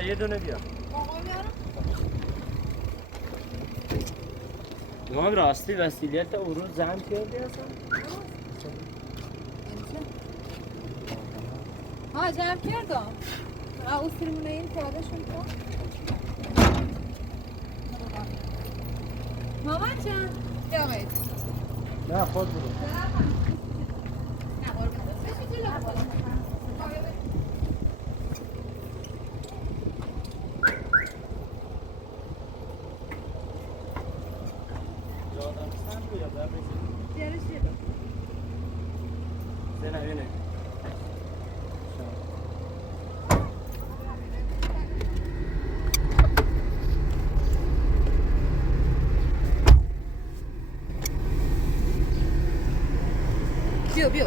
آقا یه دونه بیا. آقا بیارم. ما راستی وسیلیت او رو زن کردی اصلا؟ ها جمع کردم. او سرمونه این پیادهشون کن. مامان جان بیا باید. نه خود برو. نه قربونت. بشین جلو. یادم سن بیا ببینیم. جلوش جلو. زنه بینه. بیو بیو.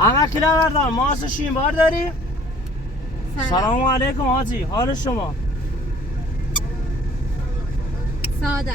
اما کلا بردار ماست شیم بار داری؟ سلام علیکم حاجی حال شما؟ ساده.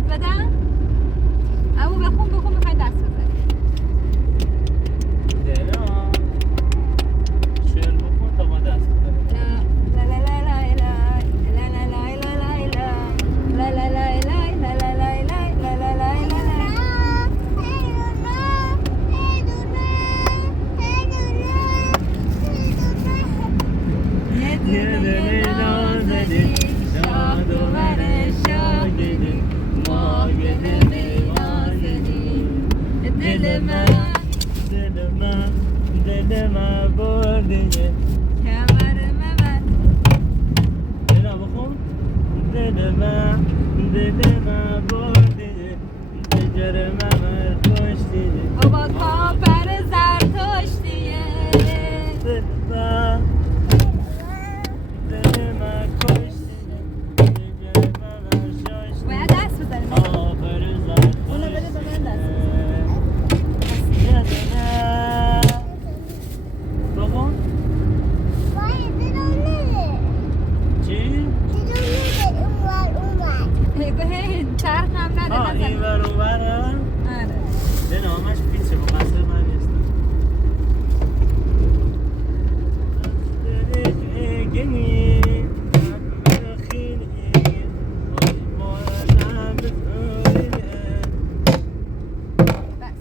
یاد بدم؟ او بخون میخوای دست بزنی. دلم شعر بکن تا ما دست بزنیم. لا لا لا لا لا لا لا لا لا لا لا لا لا لا لا لا لا لا لا یه دل نازنین شاد و شاگرد ماه دل نازنین دل من بردیه کمر من اینا بخون دل من بردیه دجر من کشتیه با کافر زرتشتیه دل من کشتیه دجر من شاشتیه باید دست بزنیم. آخر زد اونو بده به من دست بخون چی؟ بهین چرخ هم نده این نزن. ور اون ور ها؟ آره. به نامش پیچه مقصر من نیستم بس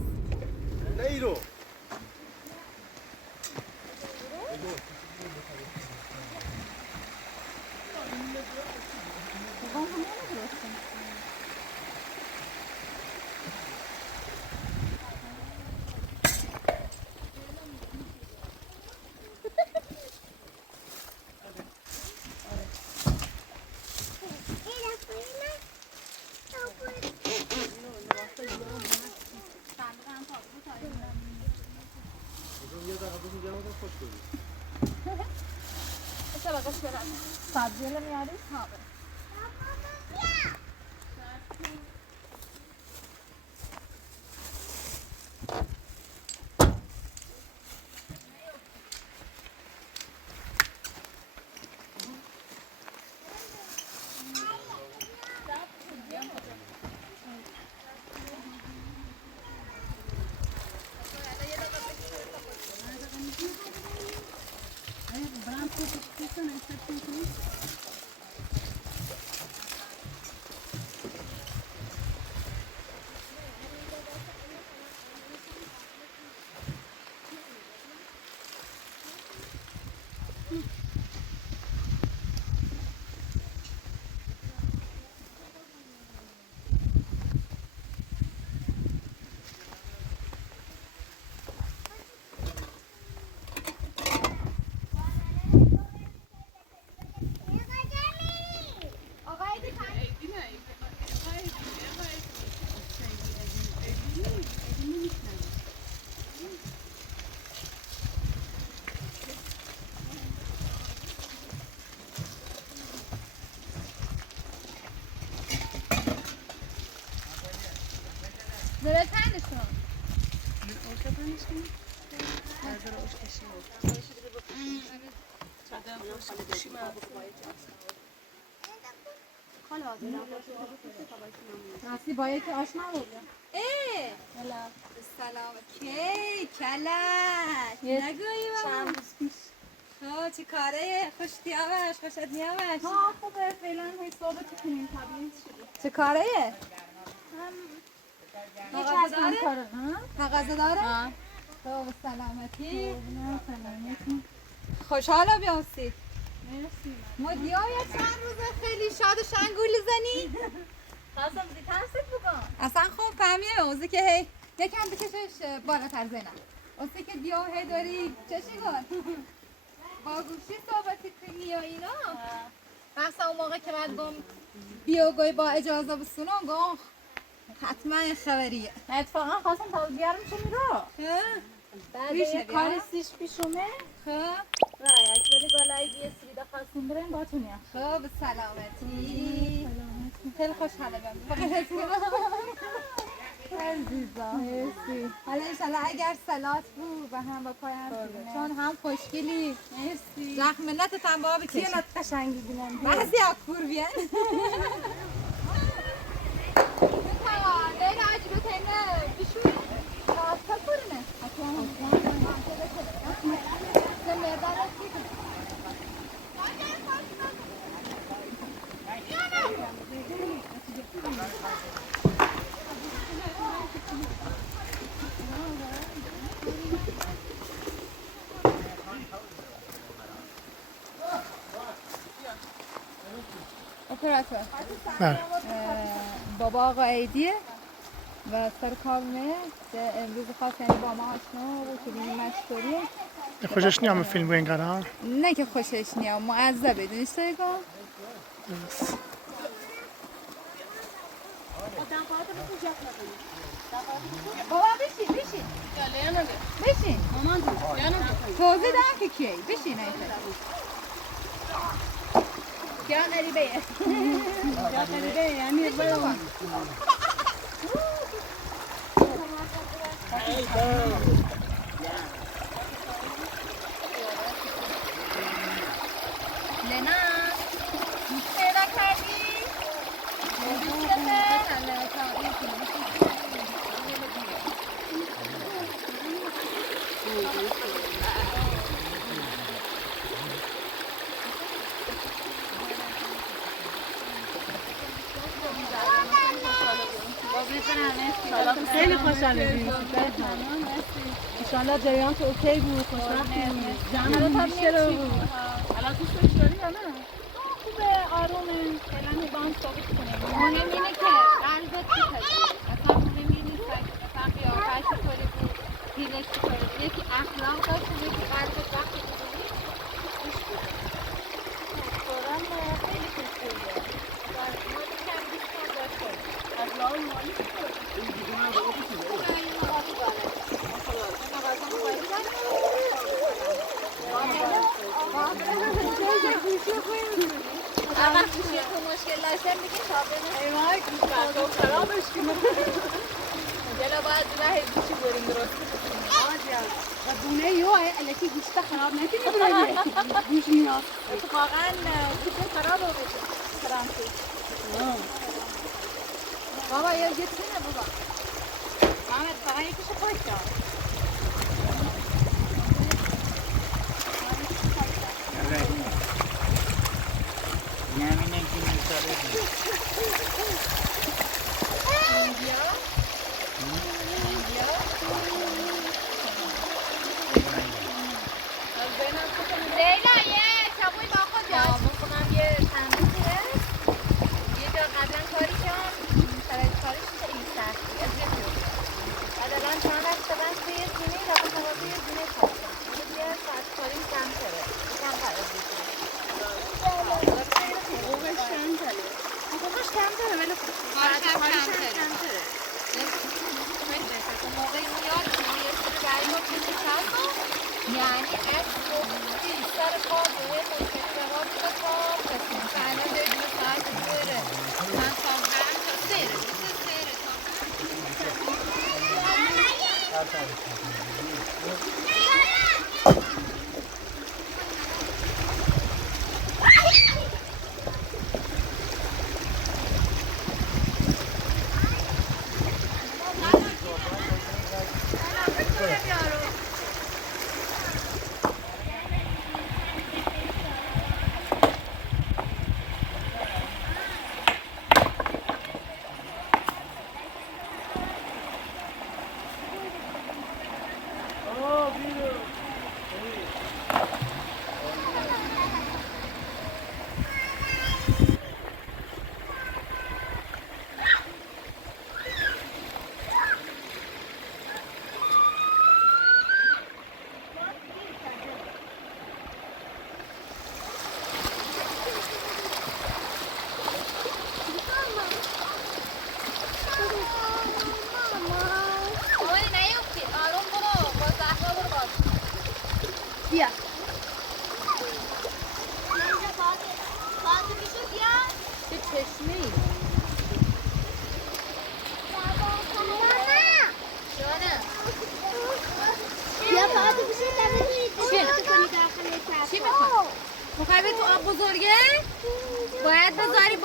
سبزی میاری؟ ها زره تنش کن. راستی با یکی آشنا بود. سلام کی کلک نگویی چند روز پیش. چه کاره خوش دیامش خوشت نیامش. خوبه فعلا حسابت کنیم طبیعی شده. چه کاره؟ مغازه داره؟ مغازه داره؟ خب سلامتی. خوشحالا بیامسید. مرسی. مدیای چند روزه خیلی شاد و شنگول زنی؟ خواستم زی ترسید بکن. اصلا خوب فهمیه اوزی که هی یکم بکشش بالاتر زینم. اوزی که دیو هی داری چشی کن؟ با گوشی صحبتی کنی یا اینا؟ بحثا اون موقع که من گم بیوگوی با اجازه بسونم گم حتما این خبریه. اتفاقا خواستم تا بیارم چه میرو. بعد یه کاری سیش پیشومه. رایش ولی بالای دیگه سریده خواستیم بریم با تونیم. خب سلامتی. خیلی خوشحاله عزیزا مرسی. حالا انشالله اگر سلات بود و هم با پایم چون هم خوشگلی مرسی. زخم ملت هم با بکشی قشنگی بینم. بعضی اکور بیان لیلا عجبت اینه بشوی تا کنه اپراتور بله بابا آقا عیدیه و سر کار میه که امروز خواست یعنی با ما آشنا و که بینیم مشکوریه خوشش نیام فیلم بو اینقدر نه که خوشش نیام معذبه دونیسته ایگم بابا بشین بشین بشین توضیح دهم که کیه بشین ایتا کیا غریبه کیا غریبه یعنی باید لینا پیدا کردی؟ خیلی خوشحالیم. انشالله جریان تو اوکی بود. خوشبختیم. جمعمون بیشتر بود. الان دوستش داری یا نه؟ خوبه آرومه. فعلا نگاهش ثابت کنیم. مهم اینه که قلبت بپذیری. اصلا مهم نیست مثلا قیافه‌ش چطوری بود، دینش چطوری بود. یکی اخلاق داشت، یکی قلبت وقتی بودی گوش بود. قرآن خیلی خوشگلیه. ما کم بیشتر داشته. از لحاظ مالی چطور؟ اما گوشی تو مشکل داشتن دیگه شابه ایوای گوشی خرابش کنه. جلا باید راه گوشی بریم درست و دونه یو الکی گوشت خراب نکنه برای گوش نیاز. اتفاقا گوشی خراب رو بشه فرانسی بابا یه تونه بابا محمد فقط یکیشو پاک دار لیلا یه کبوی با خود جا بکنم یه تنبیه یه جا قبلا کاری کردم شرایط کاریش خیلی سختی از یه جور بعد الان چند وقت من توی یه زونه رفت توازه یه زونه کار کنم یه ساعت کاریم کمتره کم قرار بکنم حقوقش کمتره. حقوقش کمتره ولی کارش کمتره اون موقع میاد یه سری برگاه کسی کردم یعنی از صبحی سر پا دوه مشکلی به ما بوده تا پسیم فعلا دیگه ساعت دوره من ساعت تا سیره مثل سیره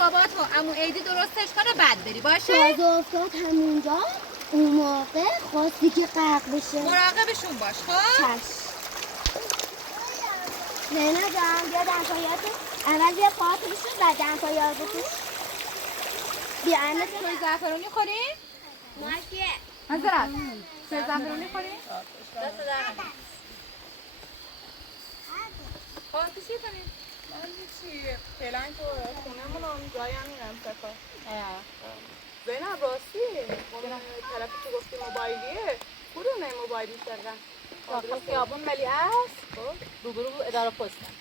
بابات و عمو عیدی درستش کنه بعد بری باشه؟ تازه افتاد همونجا اون موقع خواستی که غرق بشه. مراقبشون باش خب؟ چشم. زینا جان بیا دمپاییاتو اول بیا پاهاتو بشون بعد دمپاییاتو بپوش. بیا انت توی زعفرونی خوری؟ ماشیه حضرت توی زعفرونی خوری؟ دست در نکنه. خواهد چی کنی؟ من هیچی فعلا تو خونه‌مون هم جایی هم میرم سفر. زینب راستی اون طرفی که گفتی موبایلیه کدومه موبایلی دقیقا؟ داخل خیابون ملی است. خب روبرو اداره پستم.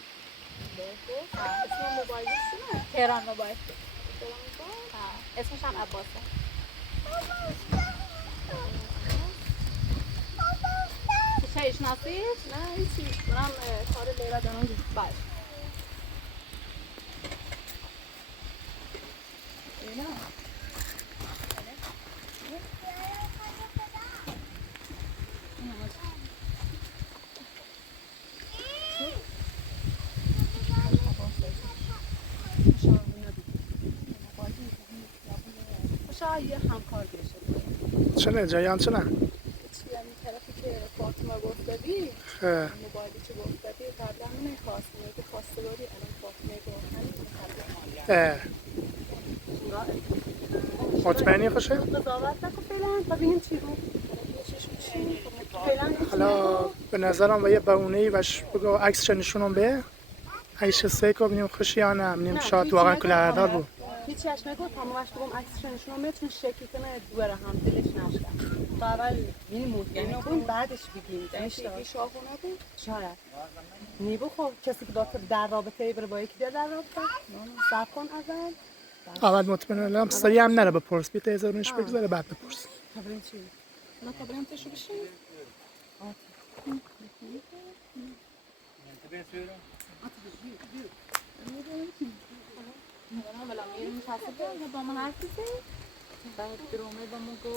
اسم موبایلی چیه؟ تهران موبایل. اسمش هم عباسه. چه شناسید؟ نه هیچی دارم کار لیلا دارم باش. شاید یه همکار بشه چنه جایان چنه؟ چی همین طرفی که فاطمه گفتدی خیلی موبایلی که گفتدی قبلا نمیخواست که خواستگاری الان فاطمه گفت همین مطمئنی خوشه؟ قضاوت نکن فعلا تا ببینیم چی رو فعلا حالا به نظرم و یه بهونه‌ای وش بگو عکسش نشونم به عکسش سه که ببینیم خوشی یا نه ببینیم شاید واقعا کلاهبردار بود. هیچی اش نگو تمامش بگم عکسش نشون میتون شکل کنه دوره هم دلش نشکن تا اول ببینیم مطمئن کن بعدش بگیم میشه شاهو نبود شاید نیبو خب کسی که داخل در رابطه بره با یکی دیگه در رابطه صبر کن اول مطمئنم سری هم نره بپرس بیت هزارونش بگذاره بعد بپرس. خبرین چی؟ نه خبرین تشو بشین نه ولی میریم تصدیق با ما حرف بزنیم. بعد درومه با ما گو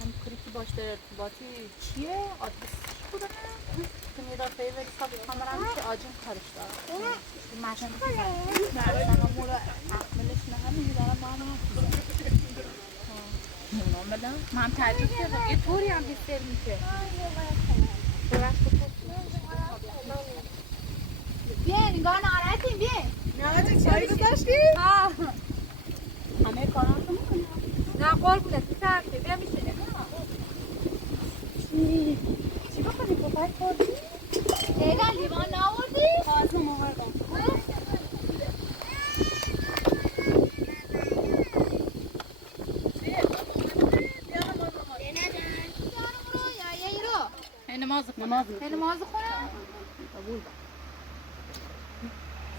هم کاری که باش در ارتباطی چیه؟ آدرس بوده نه؟ که میرا فیوری صاحب کامرا میشه آجون کارش داره. ماشین نه اصلا مورا عقلش نه هم میذارم با هم نمیدونم من تعجب کردم یه طوری هم بیشتر میشه. بیا نگاه ناراحتیم بیا نه چایی گذاشتی؟ ها همه کاراتو میکنم نه قربونت بسرده بیا میشه چی بکنی پاپای خوردی؟ لیلا لیوان ناوردی؟ خواهدم آوردم نماز خونه نماز خونه؟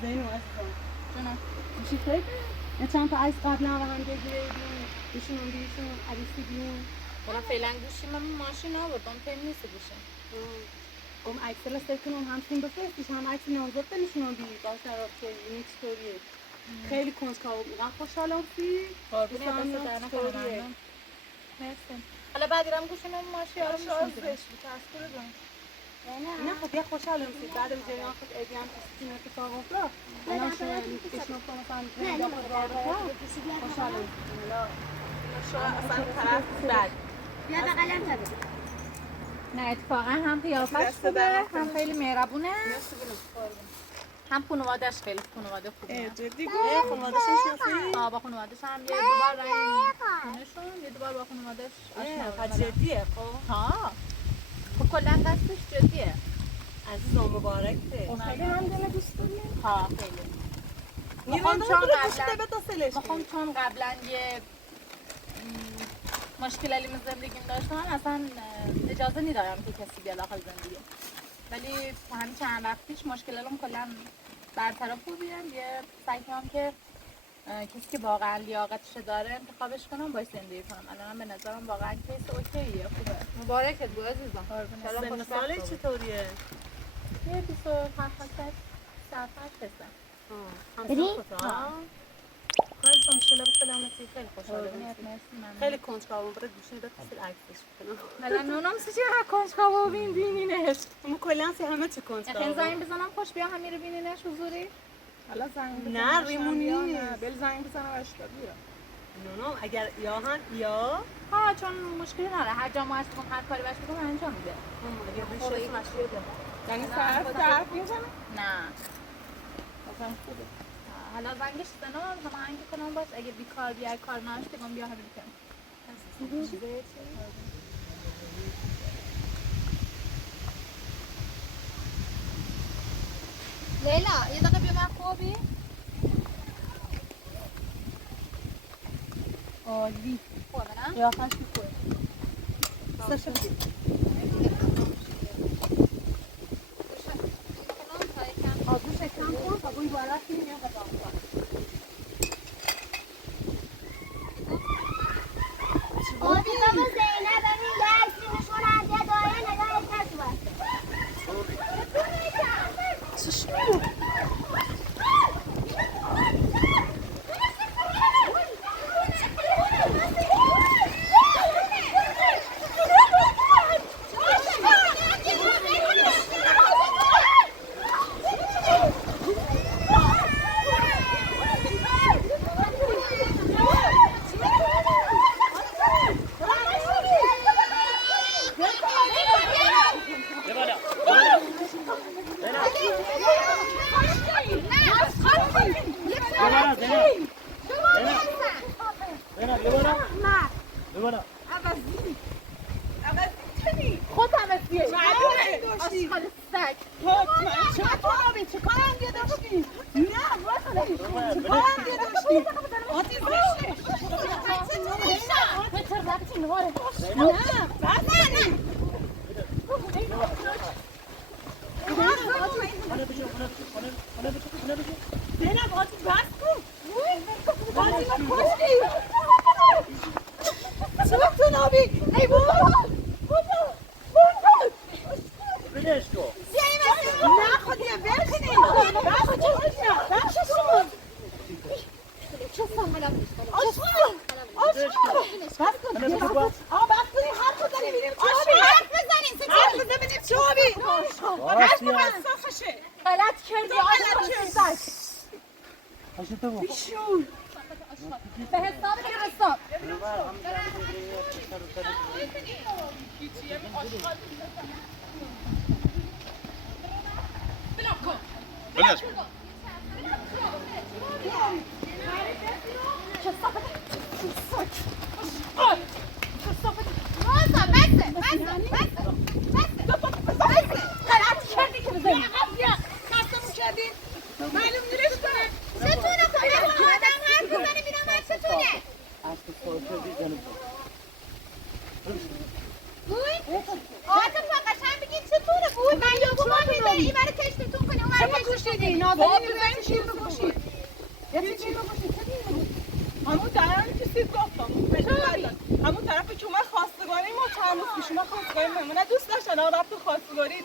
زینو عزیزم جونم میشی خیلی؟ نه چند تا عکس قبلا و هم بگیریم بیشون عروسی بیون ولی فعلا گوشی من ماشین آوردم پیم نیست گوشم گم عکس لسته کنم هم تیم بفرستیش هم عکس نامزد نشونم بی با طرف که این چطوریه خیلی کنجکاو بودم خوشحالم فی قربونی دست در نکنه ممنون مرسی حالا بعد ایرم گوشی من ماشین آرام شاید بهش تصویر دارم نه خب یه خوشحالم فی بعد از جریان خود ایدیان این اتفاق افتاد الان بشنفتم مثلا خوشحالم شاید اصلا طرف بعد بیا بقلم تا بده. نه اتفاقا هم قیافش خوبه هم خیلی مهربونه هم خانواده‌اش خیلی خانواده خوبه جدی خانواده‌ش میشناسی؟ با خانواده‌ش هم یه دوبار رفتیم خونه‌شون یه دوبار با خانواده‌اش آشنا پس جدیه خب ها خب کلا قصدش جدیه عزیزم مبارک ته خیلی هم دل دوست داری ها خیلی میخوام چون قبلا یه مشکلاتی من زندگیم داشتم اصلا اجازه ندارم که کسی بیاد داخل زندگی ولی همین چند وقت پیش مشکلاتم کلا برطرف بودیم یه سعی کردم که کسی که واقعا لیاقتش داره انتخابش کنم باش زندگی کنم الان به نظرم واقعا کیس اوکیه خوبه مبارکت بود عزیزم سن سالش چطوریه؟ یه 27 ساعت هستم ببین خیلی خوشحالم به سلامتی خیلی خوشحالم خیلی کنجکاوم برای گوشی داد کسی عکسش کنم ولی نونم چه کنجکاو ببینینش اون کلا همه چی اخین کنجکاوم زنگ بزنم خوش بیا همین رو ببینینش حضوری نه ریمونی گل زنگ بزنم اشکال بیاره نونو اگر یا هم یا ها چون مشکلی نداره هر جا ما هست بگم هر کاری باش بگم انجام میده اگه بشه مشکلی داره یعنی طرف میزنه نه مثلا خوبه حالا زنگش بزنم همه هنگی کنم باش اگه بیکار بیای کار ناشت بگم بیا همین کنم لیلا یه دقیقه بیا من خوابی عالی خوبه نه؟ قیافش خوبه سرشو بگیر آبوش کم کن تا بوی بالا کنیم یا قدام کن آبی بابا زینب ببین یه عکسی نشونم یه داره نگاه کسی باشه به حساب که حساب همون درانی که سید گفتم همون طرفی که اومد خواستگاری ما چند روز پیش اومد خواستگاری من دوست داشتن آقا رفت خواستگاری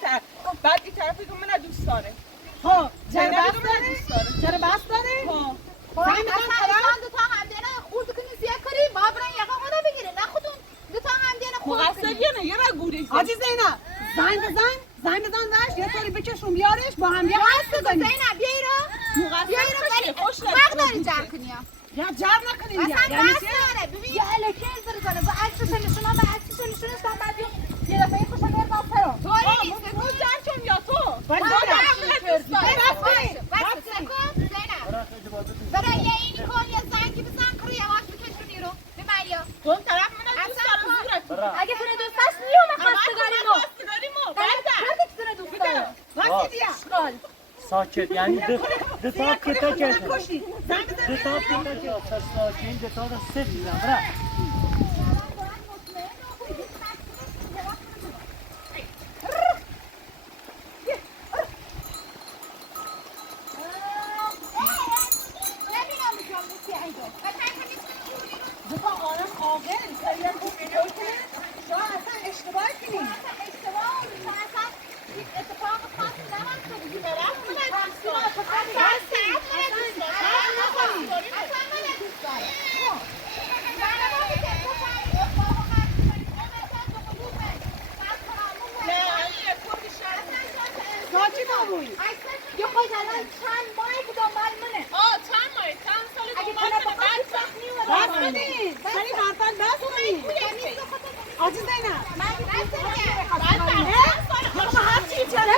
بعد این طرفی که من دوست داره ها چرا بس داره ها زنگ بزن دو تا همدیگه خورد کنی زیاد کاری با برن یقه خدا بگیره نه خودون دو تا همدیگه خورد کنی یه را گوری آجی زینب زنگ بزن داشت یه طوری بکشون بیارش با هم یه حرف بزنیم زینب بیایی رو خوش حق داری جمع کنی یا جمع نکنیم اصلا بس نداره ببین یه الکه بزنه با عکسش نشونم با عکسش نشونش بعد یه دفعه خوشم بیار بافترم تو جمع کن یا تو برای یه اینی کن یه زنگی بزن کرو یواش بکشونی رو به مریا تو طرف من دوست دارم زورت اگه تو دوست داشت میومه خواستگاری ما بعد تو دوست دارم وقتی دیا ساکت یعنی دو تا کتا کردن زنگ بزن دو تا کتا کردن ساکت دو تا رو صفر دیدم برا یه خواهد الان چند ماهی که دنبال منه چند ماه چند سال اگه کنید سری حرفان بس کنید آجی زینب ما هر چی چاره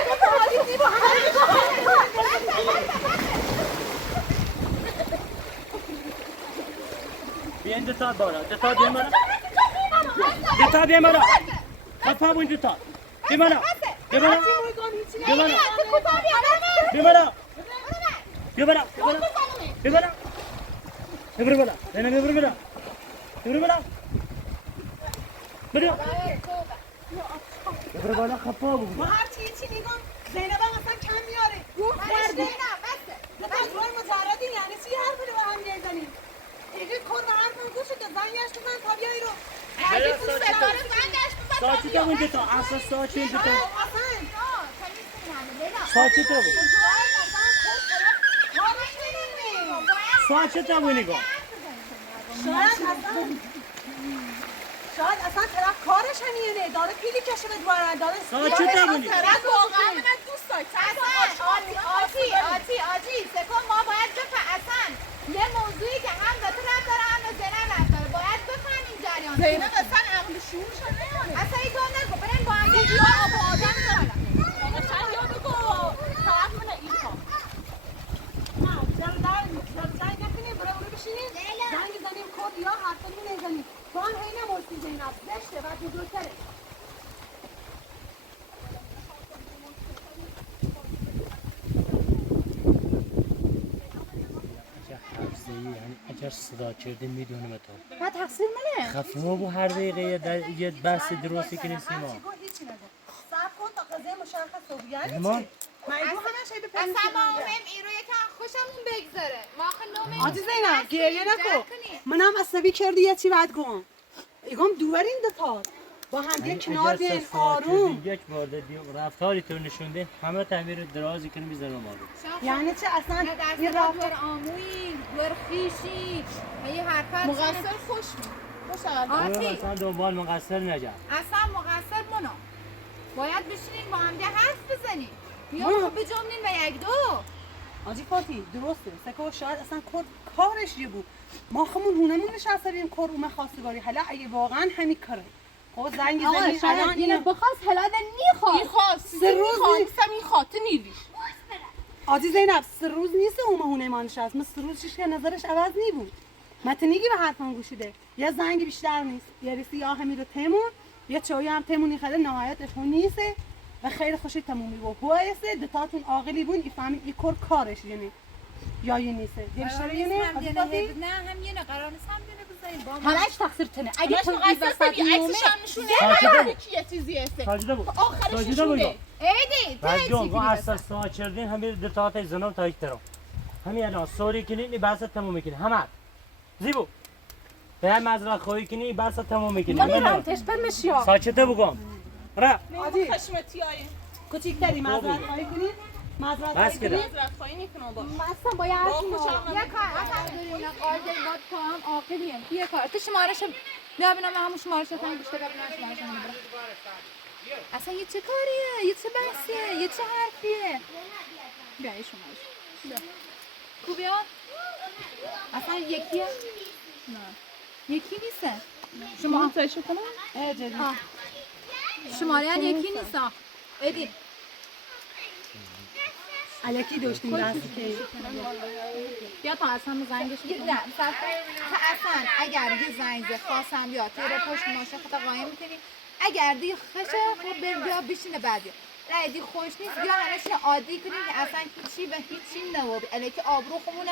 بیاین دتا دارا دتا بیا مرا دتا بیا مرا خفا بون دتا بیا مرا بیا مرا بیا مرا بیا مرا بیا مرا بیا مرا بیا مرا نه بیا مرا بیا مرا بیا بیا مرا خفا بون ما هر چی میگم زینب هم اصلا کم میاره گوه خورده بس روی مجردی یعنی چی حرف رو با هم میزنیم ایگه کن و حرفم گوشه که زنگش بزن تا بیایی رو اگه تو ستاره زنگش بزن ساچی تا بون دتا اصلا ساچی دتا اصلا ساچی تا بون ساچی تا بون نگاه شاید اصلا طرف کارش همیونه داره پیلی کشه به دوارن داره ساچی تا بونی واقعا من دوست دارم آتی سکن ما باید بفهم اصلا یه موضوعی که هم به تو رفت داره هم به زینب رفت داره باید بفهمیم جریان زینب اصلا عقل شعورش نمیاره اصلا این طور نگو بریم با هم دیگه آب و آدم دارم اصلا یادو گو طرف من این کام زنگ نکنیم برای اونو بشینیم زنگ زنیم کد یا حرفمون نزنیم تو هم هی نمرسی زینب زشته و بزرگتره یعنی اگر صدا کردیم میدونم تو نه تقصیر منه خفا بو هر دقیقه در یه بحث درستی کنیم سیما هیچی نگو صبر کن تا قضیه مشخص تو یعنی ما چی؟ من همه شی به اصلا ما هم این رو یکم خوشمون بگذره ما آخه نومه آجی زینب گریه نکن منم عصبی کردی یه چی بعد گم ایگم دوورین دتا با هم دیگه کنار بیاین آروم یک بار دیگه رفتاری تو نشونده همه تعبیر درازی کنیم میذارم ما یعنی چه اصلا نه در این صدا رفت دور آمویی دور خیشی یه حرفت مقصر خوش آتی اصلا دنبال مقصر نجا اصلا مقصر منو باید بشینین با هم دیگه حرف بزنین یا خب بجمنین به یک دو آجی فاتی درسته سکو شاید اصلا کارش یه بود ما خمون هونمون نشسته بیم کار اومه خواستگاری حالا اگه واقعا همین کاره خب زنگ زنی الان اینو بخواست هلاده سه روز خاطر نیلیش آجی زینب 3 روز نیست اومه هونه ما نشست من 3 روز چیش که نظرش عوض نی بود متنیگی به حرفم گوشیده یه زنگ بیشتر نیست یه ریسی یا همین رو تمون یه چایی هم تمونی خیلی نهایتش اون نیسته و خیلی خوشی تمومی بود هوایسته دتاتون عاقلی بون ایفهمی ای کارش یعنی یا یه نیسته بیشتر یه نه نه هم یه نه قرار نیست هم یه بزنین با ما حالش تقصیر تنه اگه تو این وسط یه چیزی هست ساجده بود آخرش ساجده بود ایدی بعد جون با اصلا ساعت چردین همین دتات زنم تا احترام همین الان سوری کنی این بحث تموم میکنی همه زیبو به مزرعه خواهی کنی بحث تموم میکنی من تشبر مشیا ساچته بگم را آجی کوچیکتری معذرت خواهی کنید معذرت بس خواهی کنید اصلا باید یه کار اصلا داریم قاضی باد تو هم عاقلیم یه کار تو شمارش ببینم همون شمارش رو بیشتر ببینم شمارش رو میبرم اصلا یه چه کاریه یه چه بحثیه یه چه حرفیه بیا این شمارش خوبی ها اصلا یکیه نه یکی نیسته شما تایشو کنم شماره هم یکی نیست ادی الکی داشتیم دست که بیا تا اصلا زنگش نه تا اصلا اگر یه زنگ خواستم بیا تو رو پشت ماشه خدا قایم میکنی اگر دی خشه خب بیا بشینه بعد نه دی خوش نیست بیا همشون عادی کنیم که اصلا هیچی و هیچی نوابی الکی آبرو خمونه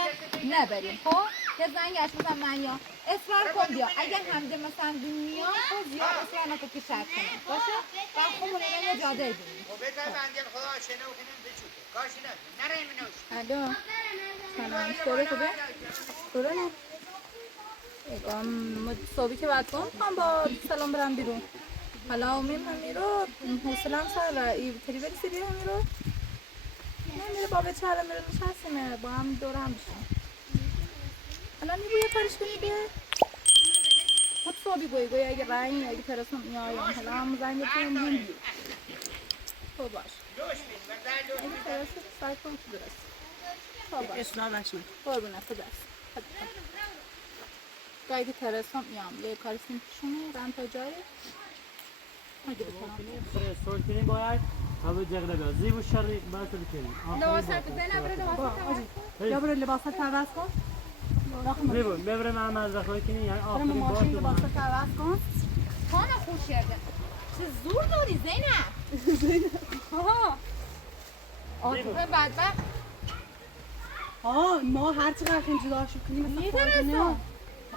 نبریم خب یه زنگش بزن من یا اصرار کن بیا اگر همده مثلا دنیا خب زیاد اصرار نکن که شک کنیم باشه و خمونه یه جاده بینیم الو سلام دوره خوبه؟ دوره نه صبحی که بعد کنم با سلام برم بیرون حالا امیم همی رو حوصلم سر و ای تری بری سری همی رو نمیره با بچه حالا میره نشستیمه با هم دوره هم بشیم حالا نیبو یه کارش کنی بیه خود صبحی گوی اگه رنگ اگه ترسم میایم حالا هم زنگ کنیم هم بیو تو باش اگه ترسم سعی کن که درست تو باش اصرار نشون قربونه خدا است اگه ترسام میام یه کارستیم پیشونه رن تا جایی اگه بکنم سول کنیم باید هوا جغده بیا زیب و شری باید بکنیم لباسات زینب بره لباسات یا برو لباسات عوض کن ببر ببرم عمل رخوی کنیم یعنی برو آخرین بار ماشین تو لباسات عوض کن خانه خوش کرده چه زور داری زینب آره بدبخت ما هر چقدر جدا شو کنیم مثلا میدونستم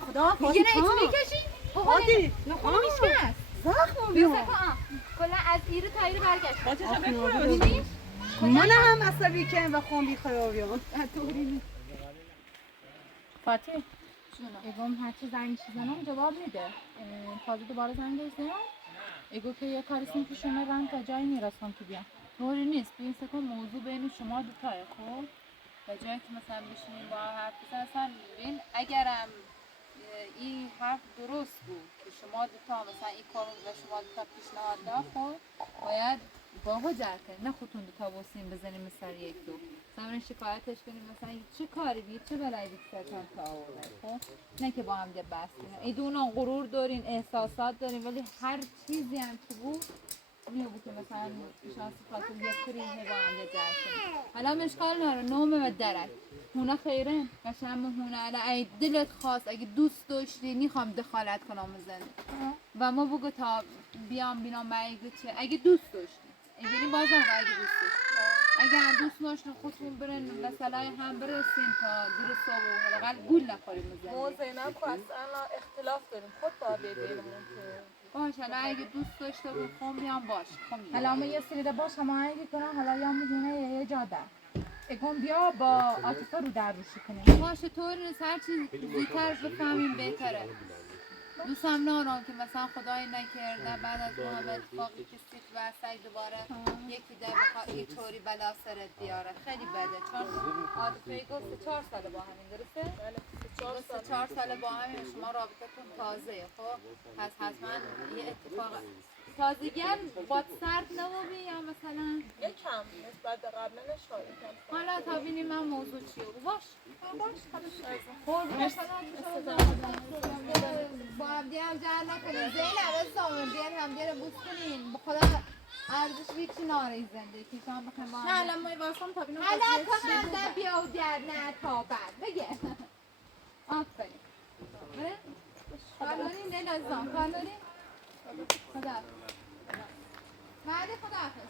خدا میگه نه ایتو میکشی؟ هادی نخونو میشکست زخم بیا بیام سکا کلا از ایرو تا ایرو برگشت من هم عصبی کن و خون بی خرابیان فاتی اگم هرچی زنگ زنم جواب میده تازه دوباره زنگ زدم اگو که یه کارستیم پیشونه رن تا جایی میرسم که بیام طوری نیست بین سکن موضوع بین شما دوتاه خب به جایی که مثلا بشینیم با هم حرف بزنیم اصلا ببین اگرم این حرف درست بود که شما دوتا مثلا این کارو و شما دوتا پیشنهاد داد خب باید باها جر کنیم نه خودتون دوتا بسیم بزنیم مثلا یک دو مثلا شکایتش کنیم مثلا چه کاری بید چه بلایی بید سرکن تا آورده خب نه که با هم دیگه بس کنیم ایدونا غرور دارین احساسات دارین ولی هر چیزی هم که بود میو بود که مثلا شانس خاطر یک کری با هم دیگه جر کنیم حالا مشکل ناره نومه و درک هونه خیره قشنگ هونه ای دلت خواست اگه دوست داشتی میخوام دخالت کنم زنده و ما بگو تا بیام بینام بگو چه اگه دوست داشتی ببین بازم اگه دوست داشتی اگه هم دوست داشتی خودتون برن مثلا هم برسین تا درست و حداقل گول نخوریم ما زنده زینب خو اصلا اختلاف داریم خود تا بینمون که باش حالا اگه دوست داشته بود خون بیام باش خون بیام حالا ما یه سری باش هماهنگی کنم حالا یا میدونه یه جاده اگم بیا با عاطفه رو در روشی کنیم باشه طور نیست هر چیز زودتر بفهمیم بهتره دوستم نارم که مثلا خدای نکرده بعد از اون اتفاقی که سیت و سعی دوباره یکی ده بخواه یه طوری بلا سرت بیاره خیلی بده چون عاطفه گفت 4 سال با همین درسته؟ گفت 4 سال با همین شما رابطتون تازه خب پس حتما یه اتفاق تازگی هم با سرد نمومی یا مثلا یکم نسبت به قبلش یکم حالا تا بینیم من موضوع چیه باش با هم دیگه هم جر نکنیم زینب استامون بیان هم دیگه رو بوس کنیم به خدا ارزش بیچی ناری زنده که شما بخوایم با هم نه الان ما واسم تا بینم حالا تو هم در بیا و در نه تا بعد بگه آفرین بره کار داریم لیل عزیزم کار داریم خدا بعد خدا حافظ